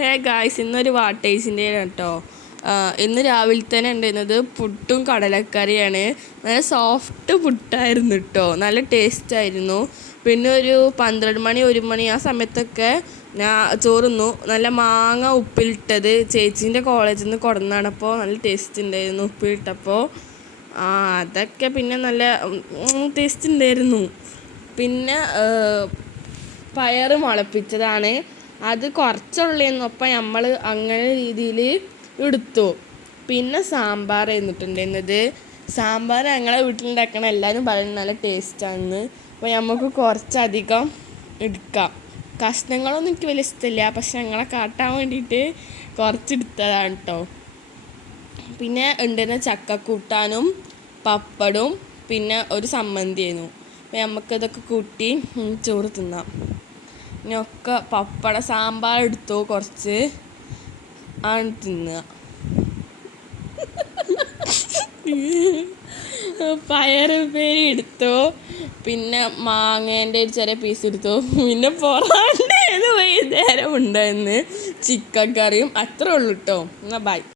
Hey guys, ഇന്നൊരു വാട്ടേഴ്സിൻ്റെ കേട്ടോ. ഇന്ന് രാവിലെ തന്നെ ഉണ്ടായിരുന്നത് പുട്ടും കടലക്കറിയാണ്. നല്ല സോഫ്റ്റ് പുട്ടായിരുന്നു കേട്ടോ, നല്ല ടേസ്റ്റായിരുന്നു. പിന്നെ ഒരു 12 മണി 1 മണി ആ സമയത്തൊക്കെ ഞാൻ ചോറുന്നു. നല്ല മാങ്ങ ഉപ്പിലിട്ടത് ചേച്ചീൻ്റെ കോളേജിൽ നിന്ന് കൊണ്ടുവന്നപ്പോൾ നല്ല ടേസ്റ്റ് ഉണ്ടായിരുന്നു ഉപ്പിലിട്ടപ്പോൾ. അതൊക്കെ പിന്നെ നല്ല ടേസ്റ്റ് ഉണ്ടായിരുന്നു. പിന്നെ പയറ് മുളപ്പിച്ചതാണ്, അത് കുറച്ചുള്ളതെന്നു. അപ്പം നമ്മൾ അങ്ങനെ രീതിയിൽ എടുത്തു. പിന്നെ സാമ്പാർ എന്നിട്ടുണ്ടായിരുന്നത്. സാമ്പാർ ഞങ്ങളെ വീട്ടിലുണ്ടാക്കണം, എല്ലാവരും പറയുന്നത് നല്ല ടേസ്റ്റാണെന്ന്. അപ്പോൾ നമുക്ക് കുറച്ചധികം എടുക്കാം. കഷ്ണങ്ങളൊന്നും എനിക്ക് വലിയ ഇഷ്ടമില്ല, പക്ഷെ ഞങ്ങളെ കാട്ടാൻ വേണ്ടിയിട്ട് കുറച്ചെടുത്തതാണ് കേട്ടോ. പിന്നെ ഉണ്ടായിരുന്ന ചക്കക്കൂട്ടാനും പപ്പടവും പിന്നെ ഒരു സമ്മന്തിയായിരുന്നു. അപ്പോൾ നമുക്കിതൊക്കെ കൂട്ടി ചോറ് തിന്നാം. ഇനിയൊക്കെ സാമ്പാർ എടുത്തു, കുറച്ച് ആണ് തിന്നുക. പയറുപ്പേരി എടുത്തു, പിന്നെ മാങ്ങേൻ്റെ ഒരു ചെറിയ പീസ് എടുത്തു, പിന്നെ പൊറാട്ട വൈകുന്നേരം ഉണ്ടായിരുന്നു, ചിക്കൻ കറിയും. അത്രേ ഉള്ളൂ കേട്ടോ. എന്നാൽ ബൈ.